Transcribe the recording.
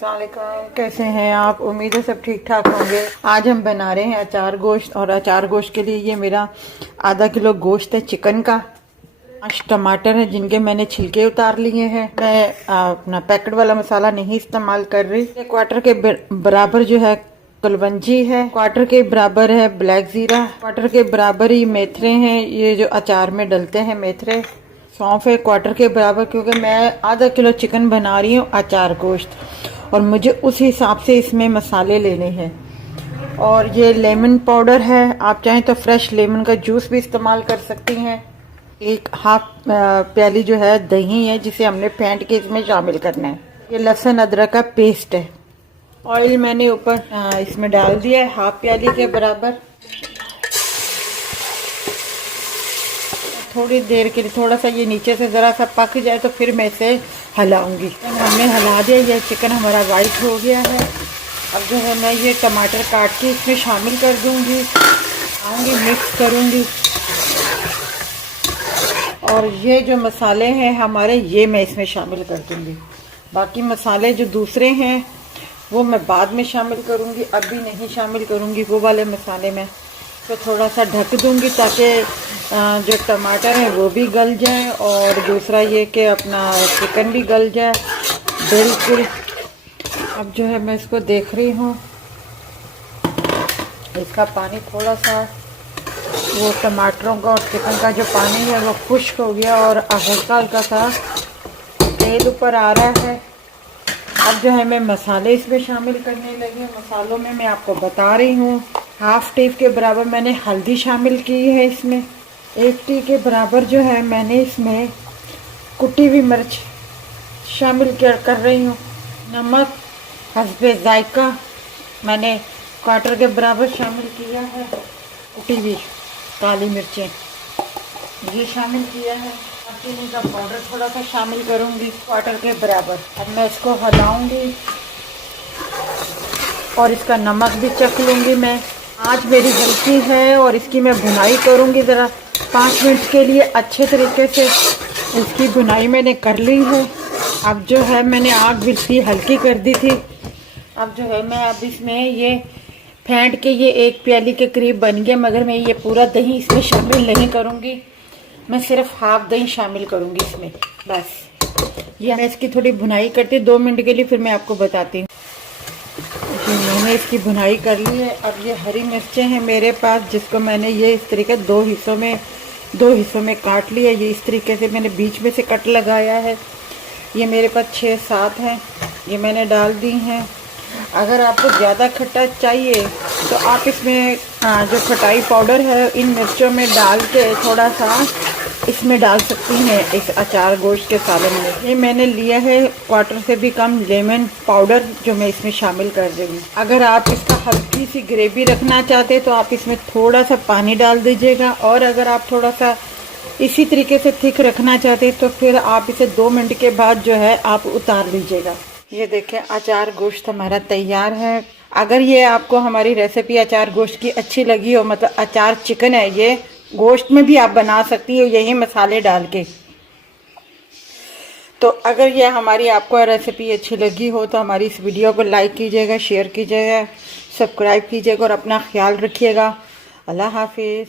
अस्सलाम वालेकुम, कैसे हैं आप? उम्मीद है सब ठीक ठाक होंगे। आज हम बना रहे हैं अचार गोश्त, और अचार गोश्त के लिए ये मेरा आधा किलो गोश्त है चिकन का। 5 टमाटर हैं जिनके मैंने छिलके उतार लिए हैं। मैं अपना पैकेट वाला मसाला नहीं इस्तेमाल कर रही। 1 क्वार्टर के बराबर जो है कलवंजी है, क्वार्टर के बराबर है ब्लैक जीरा, क्वार्टर के बराबर ही मेथरे हैं, ये जो अचार में डलते हैं मेथरे। सौंफ है क्वार्टर के बराबर, क्योंकि मैं आधा किलो चिकन बना रही हूँ अचार गोश्त, और मुझे उस हिसाब से इसमें मसाले लेने हैं। और ये लेमन पाउडर है, आप चाहें तो फ्रेश लेमन का जूस भी इस्तेमाल कर सकती हैं। 1/2 प्याली जो है दही है, जिसे हमने फेंट के इसमें शामिल करना है। ये लहसुन अदरक का पेस्ट है। ऑयल मैंने ऊपर इसमें डाल दिया है 1/2 प्याली के बराबर। थोड़ी देर के लिए थोड़ा सा ये नीचे से ज़रा सा पक जाए तो फिर मैं इसे हिलाऊंगी। हमने हिला दिया, ये चिकन हमारा वाइट हो गया है। अब जो है मैं ये टमाटर काट के इसमें शामिल कर दूंगी, आऊँगी मिक्स करूँगी। और ये जो मसाले हैं हमारे, ये मैं इसमें शामिल कर दूंगी। बाकी मसाले जो दूसरे हैं वो मैं बाद में शामिल करूँगी, अभी नहीं शामिल करूँगी वो वाले मसाले में। तो थोड़ा सा ढक दूंगी ताकि जो टमाटर है वो भी गल जाए, और दूसरा ये कि अपना चिकन भी गल जाए बिल्कुल। अब जो है मैं इसको देख रही हूँ, इसका पानी थोड़ा सा, वो टमाटरों का और चिकन का जो पानी है वो खुश्क हो गया और हल्का हल्का सा तेल ऊपर आ रहा है। अब जो है मैं मसाले इसमें शामिल करने लगी। मसालों में मैं आपको बता रही हूँ, 1/2 टी के बराबर मैंने हल्दी शामिल की है इसमें। 1 टी के बराबर जो है मैंने इसमें कुटी हुई मिर्च शामिल कर रही हूँ। नमक हस्बे जायका मैंने 1/4 के बराबर शामिल किया है। कुटी हुई काली मिर्चें ये शामिल किया है। चीनी का पाउडर थोड़ा सा शामिल करूँगी 1/4 के बराबर। अब मैं इसको हिलाऊंगी और इसका नमक भी चख लूँगी मैं। आँच मेरी हल्की है और इसकी मैं भुनाई करूँगी ज़रा 5 मिनट के लिए अच्छे तरीके से। इसकी भुनाई मैंने कर ली है। अब जो है मैंने आग बिल्कुल हल्की कर दी थी। अब जो है मैं अब इसमें ये फेंट के ये 1 प्याली के करीब बन गया, मगर मैं ये पूरा दही इसमें शामिल नहीं करूँगी। मैं सिर्फ 1/2 दही शामिल करूँगी इसमें बस। ये मैं इसकी थोड़ी भुनाई करती 2 मिनट के लिए, फिर मैं आपको बताती हूँ। मैंने इसकी भुनाई कर ली है। अब ये हरी मिर्चें हैं मेरे पास, जिसको मैंने ये इस तरीके 2 हिस्सों में काट लिया। ये इस तरीके से मैंने बीच में से कट लगाया है। ये मेरे पास 6-7 हैं, ये मैंने डाल दी हैं। अगर आपको ज़्यादा खट्टा चाहिए तो आप इसमें जो खटाई पाउडर है इन मिर्चों में डाल के थोड़ा सा इसमें डाल सकती हैं इस अचार गोश्त के सालन में। ये मैंने लिया है 1/4 से भी कम लेमन पाउडर, जो मैं इसमें शामिल कर रही हूँ। अगर आप इसका हल्की सी ग्रेवी रखना चाहते तो आप इसमें थोड़ा सा पानी डाल दीजिएगा, और अगर आप थोड़ा सा इसी तरीके से थिक रखना चाहते तो फिर आप इसे 2 मिनट के बाद जो है आप उतार लीजिएगा। ये देखें अचार गोश्त हमारा तैयार है। अगर ये आपको हमारी रेसिपी अचार गोश्त की अच्छी लगी हो, मतलब अचार चिकन है, ये गोश्त में भी आप बना सकती हो यही मसाले डाल के। तो अगर ये हमारी आपको रेसिपी अच्छी लगी हो तो हमारी इस वीडियो को लाइक कीजिएगा, शेयर कीजिएगा, सब्सक्राइब कीजिएगा और अपना ख्याल रखिएगा। अल्लाह हाफिज़।